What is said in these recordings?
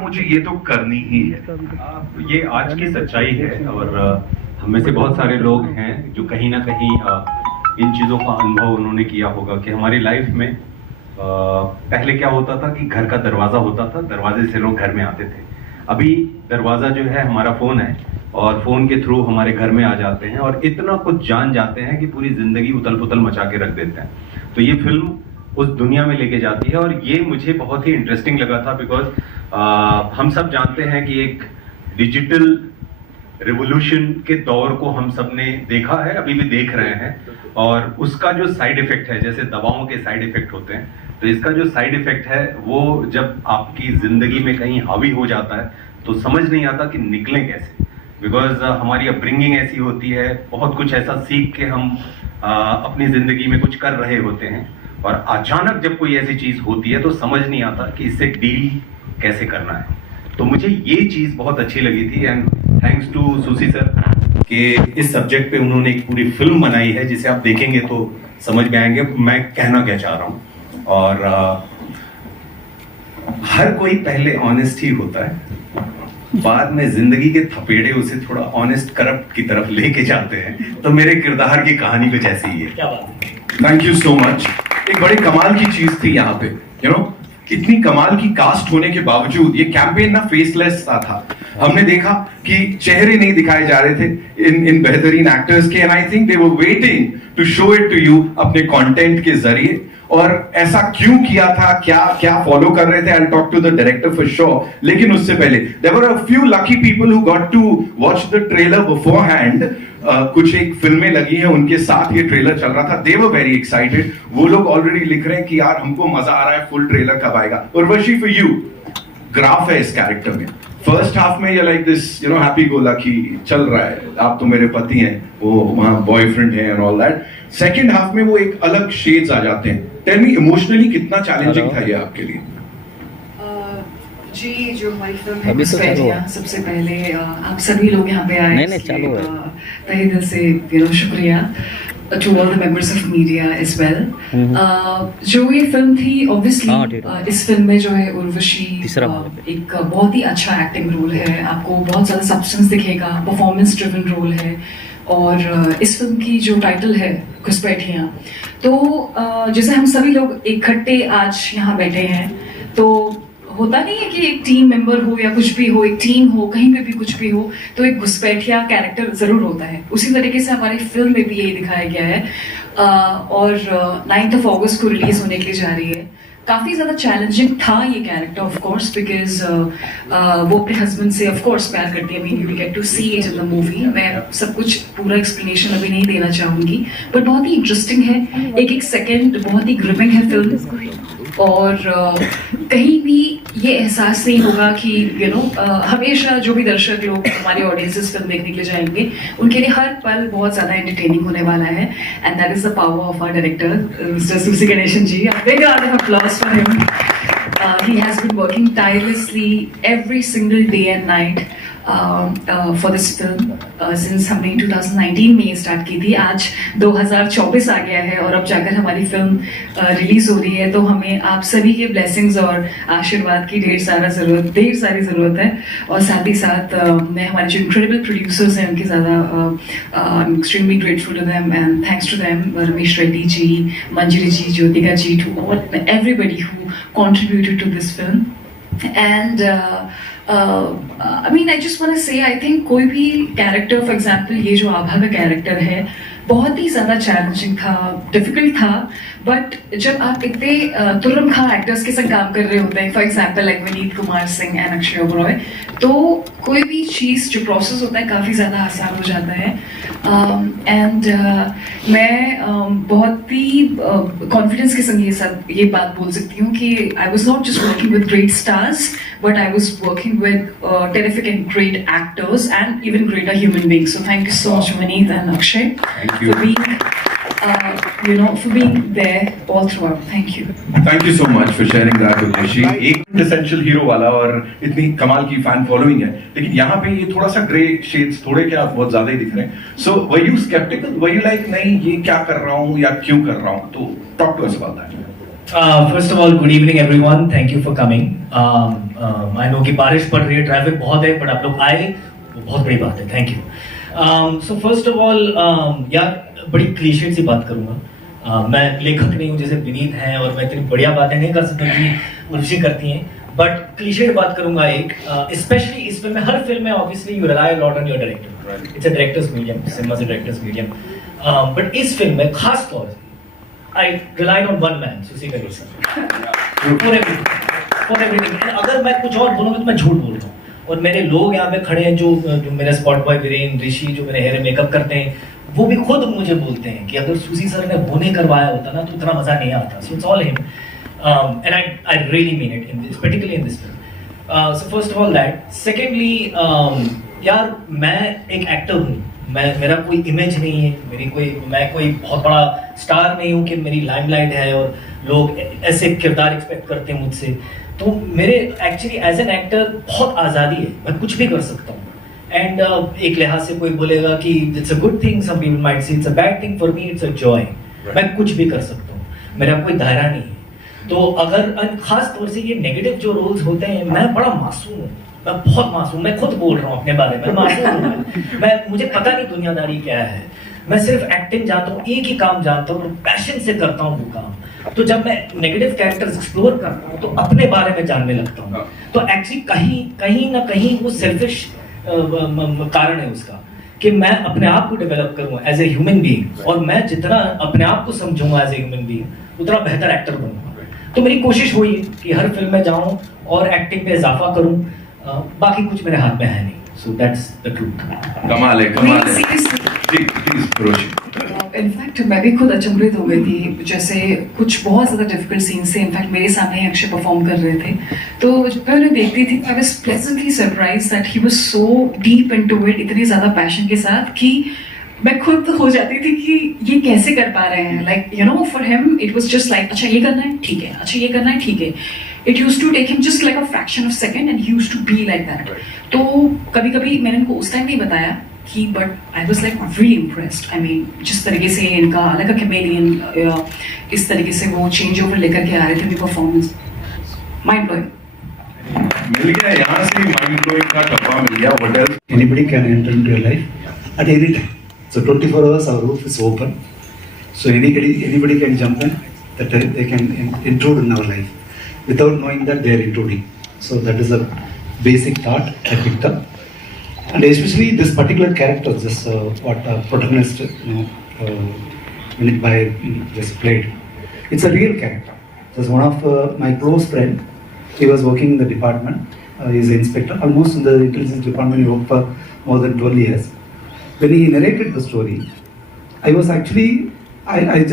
मुझे ये तो करनी ही है। ये आज की सच्चाई है और हम में से बहुत सारे लोग हैं जो कहीं ना कहीं इन चीज़ों का अनुभव उन्होंने किया होगा कि हमारी लाइफ में पहले क्या होता था कि घर का दरवाज़ा होता था, दरवाजे से लोग घर में आते थे। अभी दरवाज़ा जो है हमारा फ़ोन है और फ़ोन के थ्रू हमारे घर में आ जाते हैं और इतना कुछ जान जाते हैं कि पूरी ज़िंदगी उथल पुथल मचा के रख देते हैं। तो ये फिल्म उस दुनिया में लेके जाती है और ये मुझे बहुत ही इंटरेस्टिंग लगा था बिकॉज हम सब जानते हैं कि एक डिजिटल रिवॉल्यूशन के दौर को हम सब ने देखा है, अभी भी देख रहे हैं, और उसका जो साइड इफेक्ट है, जैसे दवाओं के साइड इफेक्ट होते हैं, तो इसका जो साइड इफेक्ट है वो जब आपकी जिंदगी में कहीं हावी हो जाता है तो समझ नहीं आता कि निकलें कैसे। बिकॉज हमारी अपब्रिंगिंग ऐसी होती है, बहुत कुछ ऐसा सीख के हम अपनी जिंदगी में कुछ कर रहे होते हैं और अचानक जब कोई ऐसी चीज होती है तो समझ नहीं आता कि इससे डील कैसे करना है। तो मुझे ये चीज बहुत अच्छी लगी थी एंड थैंक्स टू सुसी सर कि इस सब्जेक्ट पे उन्होंने एक पूरी फिल्म बनाई है जिसे आप देखेंगे तो समझ में आएंगे मैं कहना क्या चाह रहा हूँ। और हर कोई पहले ऑनेस्ट ही होता है, बाद में जिंदगी के थपेड़े उसे थोड़ा ऑनेस्ट करप्ट की तरफ लेके जाते हैं। तो मेरे किरदार की कहानी कुछ ऐसी ही है। क्या बात है। Thank you so much. एक बड़ी कमाल की चीज थी यहाँ पे, यू नो, इतनी कमाल की कास्ट होने के बावजूद ये कैंपेन ना फेसलेस सा था। हमने देखा कि चेहरे नहीं दिखाए जा रहे थे इन बेहतरीन एक्टर्स के, and I think they were waiting to show it to you अपने कंटेंट के जरिए। और ऐसा क्यों किया था, क्या क्या फॉलो कर रहे थे, I talk to the director for sure. लेकिन उससे पहले there were a few lucky people who got to watch the trailer beforehand. कुछ एक फिल्में लगी हैं उनके साथ ये ट्रेलर चल रहा था, दे वर वेरी एक्साइटेड। वो लोग ऑलरेडी लिख रहे हैं कि यार हमको मजा आ रहा है, फुल ट्रेलर कब आएगा। उर्वशी फॉर यू, ग्राफ है इस कैरेक्टर में। फर्स्ट हाफ में ये like this, you know, happy go lucky चल रहा है, आप तो मेरे पति हैं, वो वहां बॉयफ्रेंड है and all that. Second half में वो एक अलग शेड्स आ जाते हैं। टेल मी इमोशनली कितना चैलेंजिंग था ये आपके लिए? जी, जो हमारी फिल्म है घुसपैठियां, सबसे पहले आप सभी लोग यहाँ पे आए, तहे दिल से शुक्रिया to all the members of media as well. जो ये फिल्म थी obviously इस फिल्म में जो है उर्वशी एक बहुत ही अच्छा एक्टिंग रोल है, आपको बहुत ज़्यादा सब्सटेंस दिखेगा, परफॉर्मेंस ड्रिवन रोल है। और इस फिल्म की जो टाइटल है घुसपैठियां, तो जैसे हम सभी लोग इकट्ठे आज यहाँ बैठे हैं, तो होता नहीं है कि एक टीम मेंबर हो या कुछ भी हो, एक टीम हो, कहीं पे भी कुछ भी हो, तो एक घुसपैठिया कैरेक्टर जरूर होता है। उसी तरीके से हमारी फिल्म में भी यही दिखाया गया है और 9 अगस्त को रिलीज होने के लिए जा रही है। काफ़ी ज़्यादा चैलेंजिंग था ये कैरेक्टर ऑफ कोर्स, बिकॉज वो अपने हस्बैंड से ऑफ कोर्स प्यार करती है। You will get to see it in the movie. मैं सब कुछ पूरा एक्सप्लेनेशन अभी नहीं देना चाहूँगी, बट बहुत ही इंटरेस्टिंग है, एक एक सेकेंड बहुत ही ग्रिपिंग है फिल्म। और कहीं भी ये एहसास नहीं होगा कि हमेशा जो भी दर्शक लोग हमारे ऑडियंसेस फिल्म देखने के लिए जाएंगे उनके लिए हर पल बहुत ज़्यादा एंटरटेनिंग होने वाला है। And that is the power of our director mister Susi Ganesan ji. A big round of applause for him. He has been working tirelessly every single day and night for this film since हमने 2019 में start की थी। आज 2024 आ गया है और अब जाकर हमारी फिल्म रिलीज हो रही है, तो हमें आप सभी के ब्लेसिंग्स और आशीर्वाद की ढेर सारी ज़रूरत है। और साथ ही साथ मैं हमारे जो इनक्रेडिबल प्रोड्यूसर्स हैं उनके ज़्यादा extremely grateful to them and thanks to them, Ramesh Reddy ji, Manjari ji, Jyotika ji, to everybody who contributed to this film. And I mean, I just want to say, I think कोई भी कैरेक्टर, फॉर एग्जाम्पल ये जो आभा का कैरेक्टर है, बहुत ही ज़्यादा चैलेंजिंग था, डिफिकल्ट था। बट जब आप इतने तुर्रम खां एक्टर्स के संग काम कर रहे होते हैं, for example like Vineet Kumar Singh and Akshay Oberoi, तो कोई भी चीज़ जो प्रोसेस होता है काफ़ी ज़्यादा आसान हो जाता है। एंड मैं बहुत ही कॉन्फिडेंस के संग ये बात बोल सकती हूँ कि I was not just working with great stars, but I was working with terrific and great actors and even greater human beings. So thank you so much, Vineet and Akshay, for being, for being there all throughout. Thank you. Thank you so much for sharing that with Rishi. एक essential hero वाला और इतनी कमाल की fan following है, लेकिन यहाँ पे ये थोड़ा सा grey shades, थोड़े क्या बहुत ज़्यादा ही दिख रहे हैं. So were you skeptical? Were you like नहीं ये क्या कर रहा हूँ या क्यों कर रहा हूँ? तो talk to us about that. First of all, good evening everyone. Thank you for coming. I know कि बारिश पड़ रही है, ट्रैफिक बहुत है, but आप लोग आए, वो बहुत बड़ी बात है. Thank you. So first of all, यार बड़ी क्लीशे सी बात करूँगा. मैं लेखक नहीं हूँ जैसे विनीत हैं और मैं इतनी बढ़िया बातें नहीं कर सकता कि उर्वशी करती हैं. बट क्लीशे बात करूँगा एक, स्पेशली इस फिल्म में, हर फिल्म में obviously you rely lot on your director. It's a directors medium, cinema से डायरेक्टर्स मीडियम. बट इस फिल्म में खास तौर से I relied on one man, Susi Kari sir, for everything, for everything. And अगर मैं कुछ और बोलूँगा तो मैं झूठ बोल रहा हूँ. और मेरे लोग यहाँ पे खड़े हैं जो मेरे स्पॉट बॉय वीरेन, ऋषि जो मेरे हेयर मेकअप करते हैं, वो भी खुद मुझे बोलते हैं कि अगर सुसी सर ने वो नहीं करवाया होता ना तो इतना मजा नहीं आता. So it's all him, and I really mean it in this, particularly in this film. So first of all that. Secondly, यार मैं एक एक्टर हूँ. मेरा कोई इमेज नहीं है, मैं कोई बहुत बड़ा स्टार नहीं हूँ कि मेरी लाइमलाइट है और लोग ऐसे किरदार एक्सपेक्ट करते हैं मुझसे. तो मेरे एक्चुअली एज एन एक्टर बहुत आज़ादी है, मैं कुछ भी कर सकता हूँ. एंड एक लिहाज से कोई बोलेगा कि it's a good thing, some people might say it's a bad thing. For me it's a joy. मैं कुछ भी कर सकता हूँ, मेरा कोई दायरा नहीं है. तो अगर खास तौर से ये नेगेटिव जो रोल्स होते हैं, मैं बड़ा मासूम हूँ, मैं बहुत मासूम. मैं खुद बोल रहा हूँ अपने बारे में, मासूम हूँ मैं. मुझे पता नहीं दुनियादारी क्या है. मैं सिर्फ एक्टिंग जानता हूँ, एक ही काम जानता हूँ, पैशन से करता हूँ वो काम. तो जब मैं नेगेटिव कैरेक्टर्स एक्सप्लोर करता हूँ तो अपने बारे में जानने लगता हूँ. तो एक्चुअली कहीं ना कहीं वो सेल्फिश कारण है उसका कि मैं अपने आप को डेवलप करूँ एज ए ह्यूमन बीइंग. और मैं जितना अपने आप को समझूंगा एज ए ह्यूमन बीइंग, उतना बेहतर एक्टर बनूंगा. तो मेरी कोशिश वही है कि हर फिल्म में जाऊँ और एक्टिंग पे इजाफा करूँ. बाकी कुछ मेरे हाथ में है नहीं. So that's the truth. कमाल है. जी प्लीज प्रोसीड. इनफैक्ट मैं भी खुद अचंभित हो गई थी. जैसे कुछ बहुत ज़्यादा डिफिकल्ट सीन्स थे, इनफैक्ट मेरे सामने ही अक्षय परफॉर्म कर रहे थे. तो जब मैं उन्हें देखती थी, I was pleasantly surprised that he was so deep into it, इतनी ज़्यादा पैशन के साथ कि मैं खुद हो जाती थी कि ये कैसे कर पा रहे हैं. Like you know, for him it was just like अच्छा ये करना है ठीक है, अच्छा ये करना है ठीक है. It used to take him just like a fraction of a second and he used to be like that. तो कभी कभी मैंने इनको उस टाइम नहीं बताया कि but I was like really impressed. I mean जिस तरीके से इनका like a chameleon इस तरीके से वो चेंज ओवर लेकर के आ रहे थे अपनी परफॉर्मेंस. Mind blowing. मिल गया यहाँ से, माइंड ब्लोइंग का डब्बा मिल गया. What else? Anybody can enter into your life at any time. So 24 hours our roof is open. So anybody can jump in, that they can intrude in our life without knowing that they are intruding. So that is a basic thought I picked up. And especially this particular character, just what protagonist Vinit Bhai just played. It's a real character. Just one of my close friend, he was working in the department. He is an inspector, almost in the intelligence department. He worked for more than 12 years. When he narrated the story, I was actually, I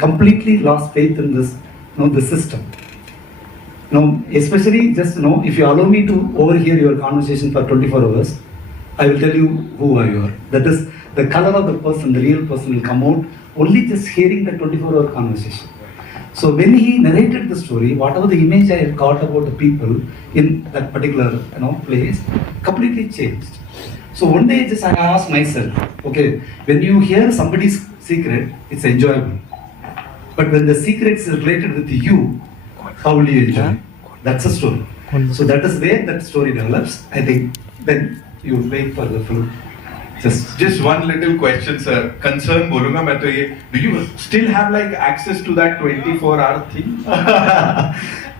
completely lost faith in this, the system. Especially just if you allow me to overhear your conversation for 24 hours, I will tell you who you are. That is, the color of the person, the real person will come out only just hearing the 24-hour conversation. So when he narrated the story, whatever the image I had got about the people in that particular place, completely changed. So one day just I asked myself, okay, when you hear somebody's secret, it's enjoyable. But when the secret is related with you, how will you enjoy? That's a story. So that is where that story develops. I think then you wait for the film. Just one little question, sir. Concern बोलूँगा मैं तो ये. Do you still have like access to that 24-hour thing?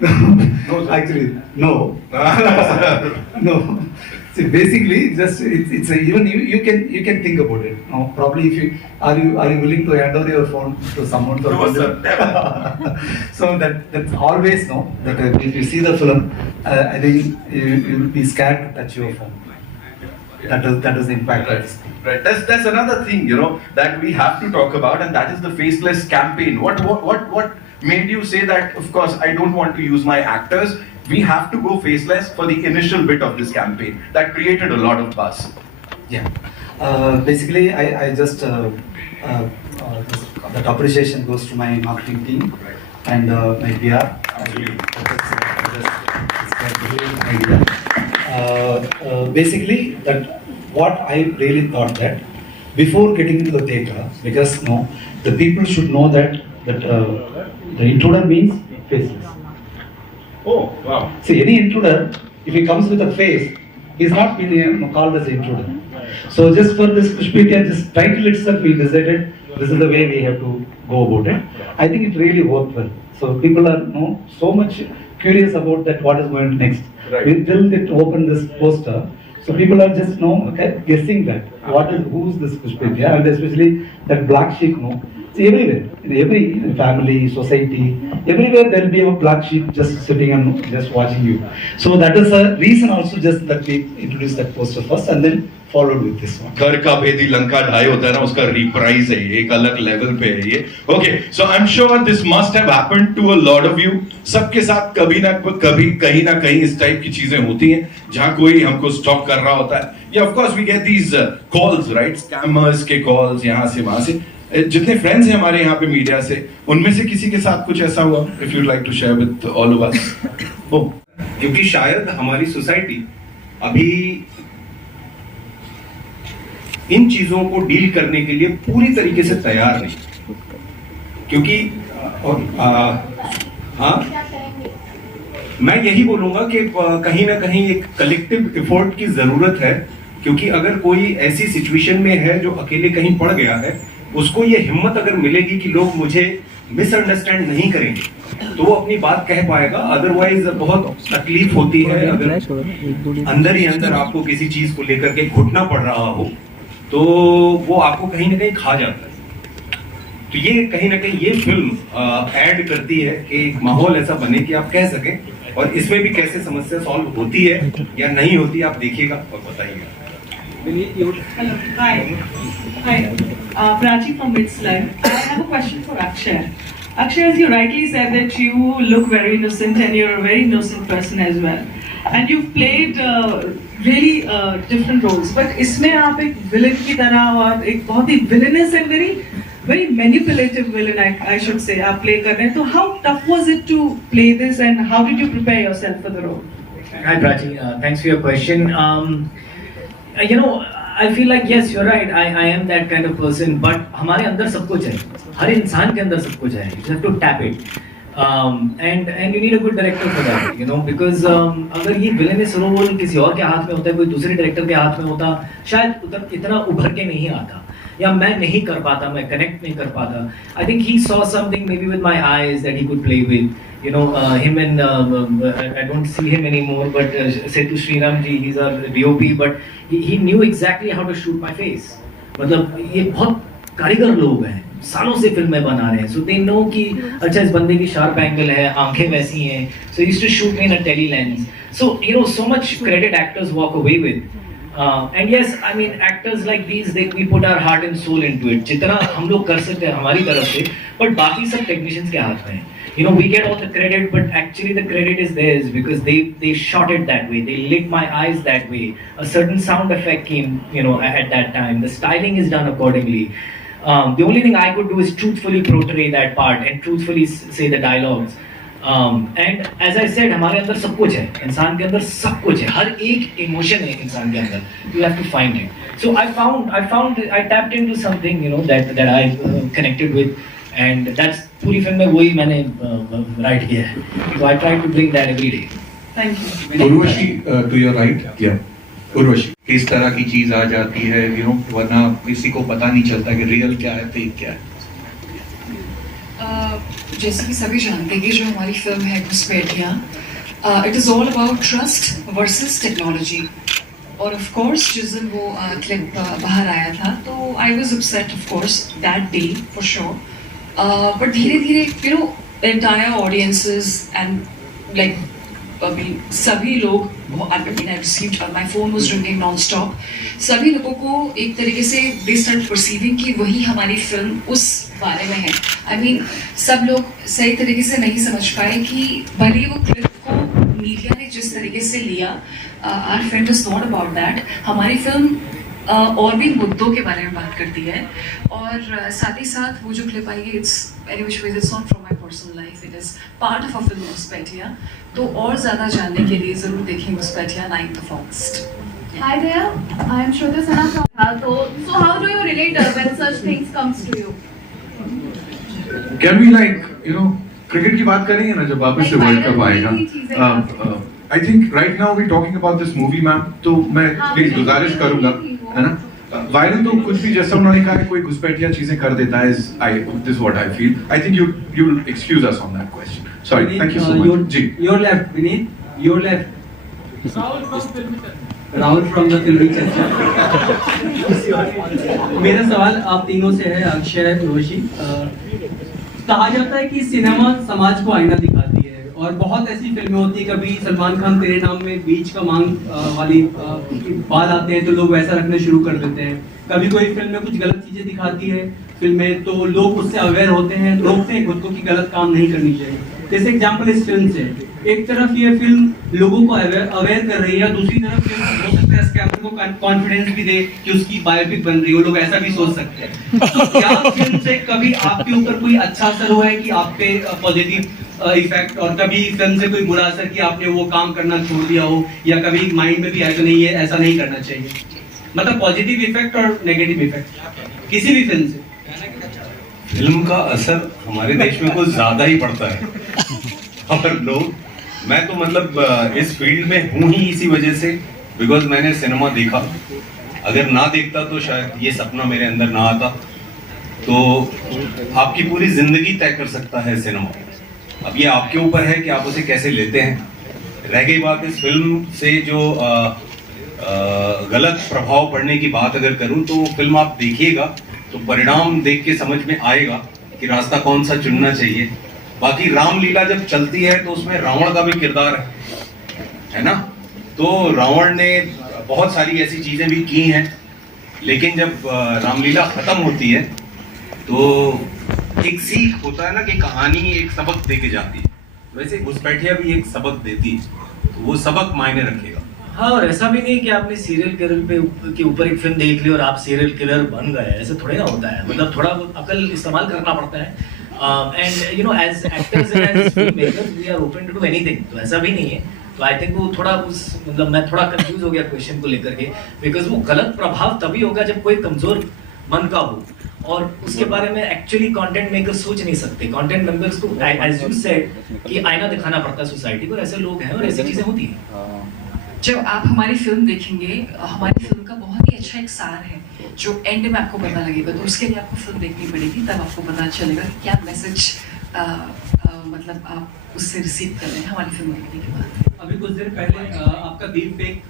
No, actually, no. No. See, basically, just it's a, even you can think about it. Probably if you are willing to hand over your phone to someone? No, sir. So that's always that if you see the film, I think you will be scared to touch your phone. That is the impact. Right. That's another thing, that we have to talk about, and that is the Faceless campaign. What made you say that? Of course, I don't want to use my actors. We have to go faceless for the initial bit of this campaign. That created a lot of buzz. Yeah. Basically, I just that appreciation goes to my marketing team and my PR. Basically, that what I really thought that before getting into the theatre, because no, the people should know that the intruder means faceless. Oh, wow. See, any intruder, if he comes with a face, he's not been called as an intruder. So just for this Pushpitya, just title itself, we decided this is the way we have to go about it. I think it really worked well. So people are so much curious about that what is going next. Right. We till it open this poster, so people are just guessing that who's this Pushpitya, and especially that black sheep. See, everywhere, in every family, society, everywhere there will be a black sheep just sitting and just watching you. So that is a reason also just that we introduced that poster first and then followed with this one. घर का भेदी लंका ढाई होता है ना, उसका reprise है ये, एक अलग लेवल पे है ये. Okay, so I am sure this must have happened to a lot of you. सबके साथ कभी ना कभी कहीं ना कहीं इस टाइप की चीजें होती हैं जहां कोई हमको स्टॉप कर रहा होता है. या of course we get these calls, right, scammers के कॉल्स यहाँ से वहां से. जितने फ्रेंड्स हैं हमारे यहाँ पे मीडिया से, उनमें से किसी के साथ कुछ ऐसा हुआ, if you'd like to share with all of us? क्योंकि शायद हमारी सोसाइटी अभी इन चीजों को डील करने के लिए पूरी तरीके से तैयार नहीं, क्योंकि मैं यही बोलूंगा कि कहीं ना कहीं एक कलेक्टिव एफर्ट की जरूरत है. क्योंकि अगर कोई ऐसी सिचुएशन में है जो अकेले कहीं पड़ गया है, उसको ये हिम्मत अगर मिलेगी कि लोग मुझे मिसअंडरस्टैंड नहीं करेंगे तो वो अपनी बात कह पाएगा. अदरवाइज बहुत तकलीफ होती है अगर अंदर ही अंदर आपको किसी चीज को लेकर के घुटना पड़ रहा हो, तो वो आपको कहीं ना कहीं खा जाता है. तो ये कहीं ना कहीं ये फिल्म ऐड करती है कि एक माहौल ऐसा बने कि आप कह सकें. और इसमें भी कैसे समस्या सॉल्व होती है या नहीं होती, आप देखिएगा और बताइएगा. Hello, hi. Prachi from Midslife. I have a question for Akshay. Akshay, as you rightly said that you look very innocent and you're a very innocent person as well. And you've played really different roles. But इसमें आप एक villain की तरह और एक बहुत ही villainous and very manipulative villain, I should say, आप play कर रहे हैं. तो how tough was it to play this and how did you prepare yourself for the role? Hi Prachi, thanks for your question. I feel like yes, you're right. I am that kind of person. But हमारे अंदर सब कुछ है. हर इंसान के अंदर सब कुछ है. You have to tap it. And you need a good director for that. Because अगर ये villainous role किसी और के हाथ में होता है, कोई दूसरे डायरेक्टर के हाथ में होता, शायद इतना उभर के नहीं आता. या मैं नहीं कर पाता, मैं कनेक्ट नहीं कर पाता. I think he saw something maybe with my eyes that he could play with. Him and I don't see him anymore, but Setu Sriram ji, he's our DOP, but he knew exactly how to shoot my face. मतलब ये बहुत कारीगर लोग हैं, सालों से फिल्में बना रहे हैं, so they know कि अच्छा इस बंदे की शार्प एंगल है, आंखें वैसी हैं, so he used to shoot me in a tele lens. So so much credit actors walk away with. And yes, I mean actors like these, we put our heart and soul into it. जितना हम लोग कर सकते हैं हमारी तरफ से, but बाकी सब technicians के हाथ में है. We get all the credit, but actually the credit is theirs because they shot it that way. They lit my eyes that way. A certain sound effect came, at that time. The styling is done accordingly. The only thing I could do is truthfully portray that part and truthfully say the dialogues. And as I said, हमारे अंदर सब कुछ है. इंसान के अंदर सब कुछ है. हर एक emotion है इंसान के अंदर. You have to find it. So I tapped into something, that I connected with. And that's पूरी फिल्म में वही मैंने राइट किया है. So I try to bring that every day. Thank you. Urvashi, to your right, Urvashi, किस तरह की चीज आ जाती है, वरना किसी को पता नहीं चलता कि रियल क्या है, फेक क्या है. जैसे कि सभी जानते हैं कि जो हमारी फिल्म है Ghuspaithiyan, it is all about trust versus technology. और ऑफ कोर्स जिस दिन वो क्लिप बाहर आया था तो I was upset of course that day for sure. But धीरे धीरे entire audiences and like सभी लोग, I received, my phone was ringing non-stop. सभी लोगों को एक तरीके से they started perceiving कि वही हमारी फिल्म उस बारे में है. I mean सब लोग सही तरीके से नहीं समझ पाए कि भले वो क्लिप को मीडिया ने जिस तरीके से लिया, our film is not about that. हमारी फिल्म और भी मुद्दों के बारे में बात करती है. और साथ ही साथ वो जो क्लिप आई है, it's not from my personal life, it is part of a film घुसपैठियाँ. तो और ज़्यादा जानने के लिए ज़रूर देखें घुसपैठियाँ 9th of August. Hi there, I am Shruti Sinha from So how do you relate when such things comes to you? Can we cricket की बात करेंगे ना जब वापस से वर्ल्ड कप आएगा. I think right now we're talking about this movie, ma'am. तो मैं प्लीज गुजारिश करूंगा, है ना? वायरल तो कुछ भी जैसा उन्होंने कहा कोई घुसपैठिया चीजें कर देता है. This is what I feel. I think you'll excuse us on that question. Sorry, thank you so much. जी. Your left, Vineet. Your left. Rahul from the Filmi Charcha. मेरा सवाल आप तीनों से है, अक्षय, उर्वशी. कहा जाता है कि सिनेमा समाज को आईना दिखाती है और बहुत ऐसी फिल्में होती है, कभी सलमान खान तेरे नाम में बीच का मांग वाली बात आते हैं तो लोग वैसा रखना शुरू कर देते हैं. कभी कोई फिल्म में कुछ गलत चीजें दिखाती है फिल्में तो लोग उससे अवेयर होते हैं, रोकते हैं खुद को कि गलत काम नहीं करनी चाहिए. जैसे एग्जांपल इस फिल्म से, एक तरफ ये फिल्म लोगों को अवेयर कर रही है, दूसरी तरफ फिल्म हो सकता है स्कैमर को कॉन्फिडेंस भी दे कि उसकी बायोपिक बन रही है. वो लोग ऐसा भी सोच सकते हैं. तो क्या फिल्म से कभी आपके ऊपर कोई अच्छा असर हुआ है कि आप पे पॉजिटिव इफेक्ट, और कभी फिल्म से कोई बुरा असर कि आपने वो काम करना छोड़ दिया हो, या कभी माइंड में भी आया तो नहीं है ऐसा नहीं करना चाहिए, मतलब पॉजिटिव इफेक्ट और नेगेटिव इफेक्ट किसी भी फिल्म से? फिल्म का असर हमारे देश में कुछ ज्यादा ही पड़ता है. और लोग, मैं तो मतलब इस फील्ड में हूँ ही इसी वजह से, बिकॉज मैंने सिनेमा देखा. अगर ना देखता तो शायद ये सपना मेरे अंदर ना आता. तो आपकी पूरी जिंदगी तय कर सकता है सिनेमा. अब ये आपके ऊपर है कि आप उसे कैसे लेते हैं. रह गई बात इस फिल्म से जो गलत प्रभाव पड़ने की बात अगर करूं, तो फिल्म आप देखिएगा तो परिणाम देख के समझ में आएगा कि रास्ता कौन सा चुनना चाहिए. बाकी रामलीला जब चलती है तो उसमें रावण का भी किरदार है ना. तो रावण ने बहुत सारी ऐसी चीजें भी की हैं, लेकिन जब रामलीला खत्म होती है तो एक सीख होता है ना कि कहानी एक सबक दे के जाती है. वैसे घुसपैठिया भी एक सबक देती है, तो वो सबक मायने रखेगा. हाँ, और ऐसा भी नहीं कि आपने सीरियल किलर के ऊपर एक फिल्म देख ली और आप सीरियल किलर बन गए. ऐसे थोड़े ना होता है. मतलब थोड़ा अकल इस्तेमाल करना पड़ता है. And you know, as actors and as film makers we are open to do anything. तो ऐसा भी नहीं है. तो आई थिंक वो थोड़ा मतलब मैं थोड़ा कंफ्यूज हो गया क्वेश्चन को लेकर के, बिकॉज वो गलत प्रभाव तभी होगा जब कोई कमजोर मन का हो, और उसके बारे में एक्चुअली कंटेंट मेकर्स सोच नहीं सकते. कंटेंट मेकर्स को एज यू सेड कि आईना दिखाना पड़ता है सोसाइटी को. ऐसे लोग हैं और ऐसी चीजें होती हैं. जब आप हमारी फिल्म देखेंगे, हमारी फिल्म का बहुत ही अच्छा एक सार है जो एंड में आपको पता लगेगा. तो उसके लिए आपको फिल्म देखनी पड़ेगी, तब आपको पता चलेगा कि क्या मैसेज मतलब आप उससे रिसीव कर रहे हैं हमारी फिल्म देखने के बाद. अभी कुछ देर पहले आपका डीप फेक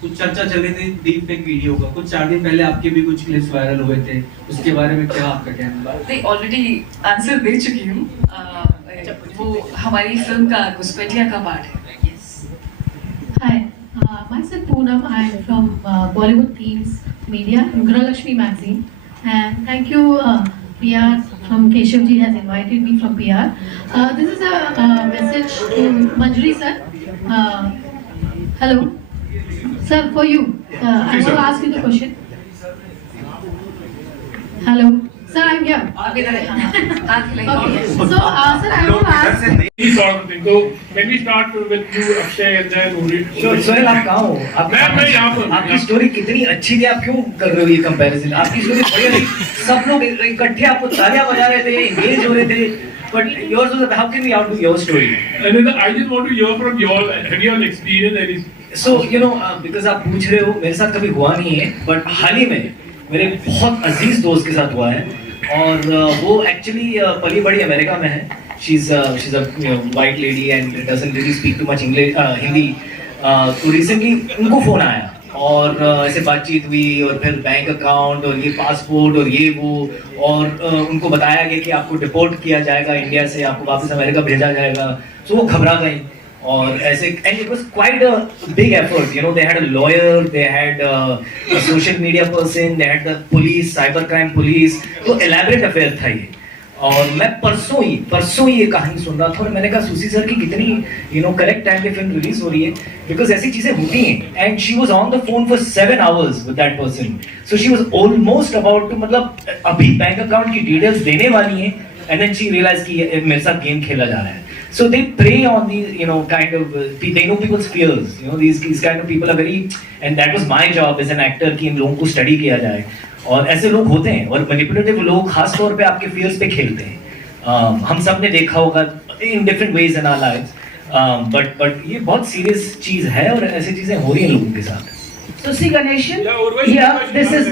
कुछ चर्चा चल रही थी डीप फेक वीडियो का. कुछ 4 दिन पहले आपके भी कुछ क्लिप्स वायरल हुए थे, उसके बारे में क्या आपका कहना है? नहीं, ऑलरेडी आंसर दे चुकी हूँ. वो हमारी फिल्म का घुसपैठिया का पार्ट है. Hi, myself Poonam. I am from Bollywood Themes Media, Gralakshmi magazine, and thank you PR from Keshav ji has invited me from PR. This is a message to Manjari sir. Hello, sir, for you. I want to ask you the question. Hello, sir, I'm here. Okay. So, sir, I want to ask. These sort of thing. So, can we start with you, Akshay, and then Uri? Sohail, आप कहाँ हो? मैं यहाँ पर. आपकी story कितनी अच्छी थी, आप क्यों कर रहे हो ये कंपैरिजन? आपकी स्टोरी बढ़िया थी. सब लोग इकट्ठे आपको तालियां बजा रहे थे, एंगेज हो रहे थे. But yours was, how can we outdo your story? And then I just want to hear from your real experience and his. So you know, because आप पूछ रहे हो, मेरे साथ कभी हुआ नहीं है, but हाल ही में मेरे बहुत अजीज दोस्त के साथ हुआ है. और वो एक्चुअली पली बड़ी अमेरिका में है. She's a white lady and doesn't really speak too much English, Hindi. तो रिसेंटली उनको फोन आया और ऐसे बातचीत हुई, और फिर बैंक अकाउंट और ये पासपोर्ट और ये वो, और उनको बताया गया कि आपको डिपोर्ट किया जाएगा इंडिया से, आपको वापस अमेरिका भेजा जाएगा. तो वो घबरा गई और ऐसे, and it was quite a big effort. You know, they had a lawyer, they had a social media person, they had the police, cyber crime police. तो एलैबोरेट अफेयर था ये. और मैं परसों ही ये कहानी सुन रहा था और मैंने कहा सुशी सर की कितनी करेक्ट टाइम पे फिल्म रिलीज हो रही है, बिकॉज ऐसी चीजें होती हैं. And she was on the phone for 7 hours with that person. So she was almost about to, मतलब अभी बैंक अकाउंट की डिटेल्स देने वाली हैं, एंड देन शी रियलाइज कि मेरे साथ गेम खेला जा रहा है. So they prey on these, you know, kind of, they know people's fears. You know, these kind of people are very, and that was my job as an actor कि इन लोगों को study किया जाए. और ऐसे लोग होते हैं और manipulative लोग खास तौर पे आपके fears पे खेलते हैं. हम सब ने देखा होगा in different ways in our lives. But ये बहुत serious चीज है और ऐसी चीजें हो रही हैं लोगों के साथ. Susi Ganeshan. Yeah, Urvashi, Yeah, this is.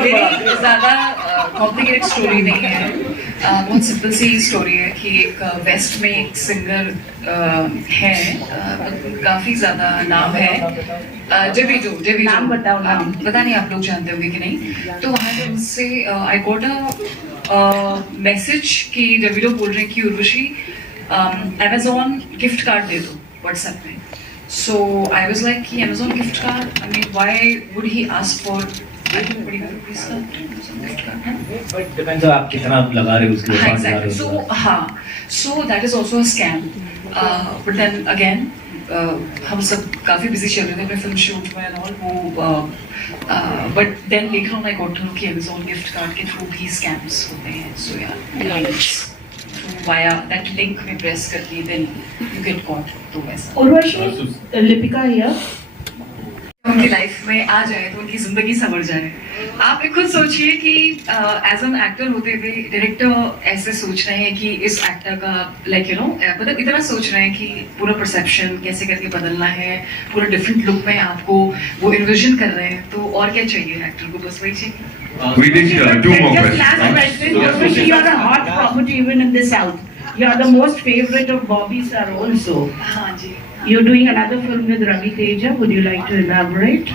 मेरी ज़्यादा कॉम्प्लिकेटेड स्टोरी नहीं है, बहुत सिंपल सी स्टोरी है कि एक वेस्ट में एक सिंगर है, काफ़ी ज़्यादा नाम है, जेवी नाम बताओ, नाम। पता नहीं आप लोग जानते होंगे कि नहीं. तो वहाँ पे उनसे आई गॉट अ मैसेज कि जेविडो बोल रहे हैं कि उर्वशी अमेज़ॉन गिफ्ट कार्ड दे दो व्हाट्सएप में. So I was like, कि Amazon gift card. I mean, why would he ask for ₹25 का Amazon gift card? But depends on आप कितना लगा रहे हो उसके ऊपर. Exactly. So हाँ, so that is also a scam. But then again, हम सब काफी busy चल रहे थे अपने film shoot में and all वो. But then later on I got to know कि Amazon gift card के through भी scams होते हैं. So yeah. Via that link में press करके then you get caught. तो वैसा. Urvashi, Lipika here. उनकी लाइफ में आ जाए तो उनकी जिंदगी संवर जाए. आप एक खुद सोचिए कि एज एन एक्टर होते हुए डायरेक्टर ऐसे सोच रहे हैं कि इस एक्टर का लाइक यू नो मतलब इतना सोच रहे हैं कि पूरा परसेप्शन कैसे करके बदलना है, पूरा डिफरेंट लुक में आपको वो इन्विजन कर रहे हैं. तो और क्या चाहिए एक्टर को, बस वही चाहिए. We did 2 more Just last questions. question. Urvashi, you are a hot property even in the south. You are the most favorite of Bobby sir also. हाँ जी. You're doing another film with Ravi Teja. Would you like to elaborate?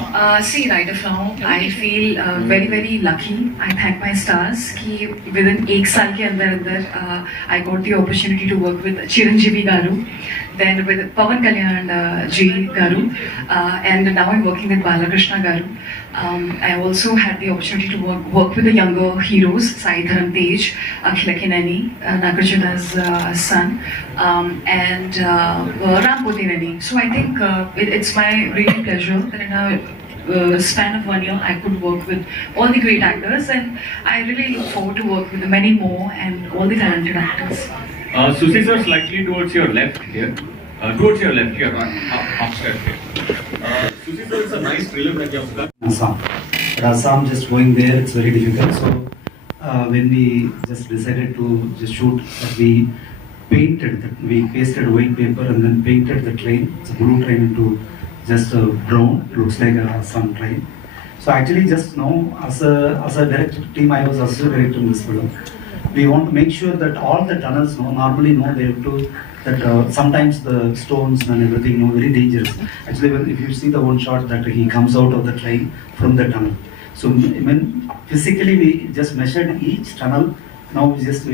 See, right now, I feel very, very lucky. I thank my stars कि within एक साल के अंदर I got the opportunity to work with Chiranjeevi Garu, then with Pawan Kalyan Ji Garu, and now I'm working with Balakrishna Garu. I also had the opportunity to work with the younger heroes, Sai Dharam Tej, Akhila Kinani, Nagarjuna's son, and Ram Potineni. So I think it's my really pleasure that in a span of 1 year I could work with all the great actors, and I really look forward to work with many more and all the talented actors. Susi sir, slightly towards your left here. Towards your left here, upstairs here. Susi sir, it's a nice film that you have done. Assam. But Assam, just going there, it's very difficult. So when we just decided to just shoot, we pasted white paper and then painted the train. It's a blue train into just a brown. It looks like a Assam train. So actually, just now, as a director team, I was also director in this film. We want to make sure that all the tunnels, normally, they have to that sometimes the stones and everything, very dangerous. Actually, if you see the one shot that he comes out of the train from the tunnel. So when physically we just measured each tunnel. Now we just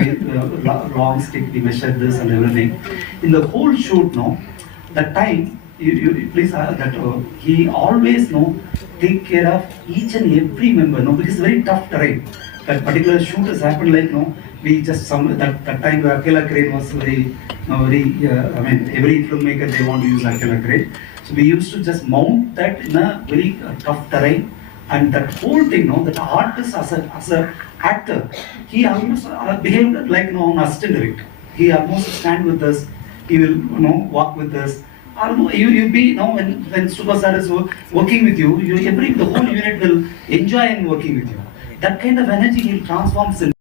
long stick, we measured this and everything. In the whole shoot, that time, you please that he always take care of each and every member, because it's very tough terrain. That particular shoot has happened like we just that time Akela crane was very every filmmaker they want to use Akela crane. So we used to just mount that in a very tough terrain. And that whole thing, that artist as a actor, he almost behaved like an assistant director. He almost stand with us. He will, walk with us. You'll be, when Superstar is working with you, the whole unit will enjoy and working with you. That kind of energy he transforms in.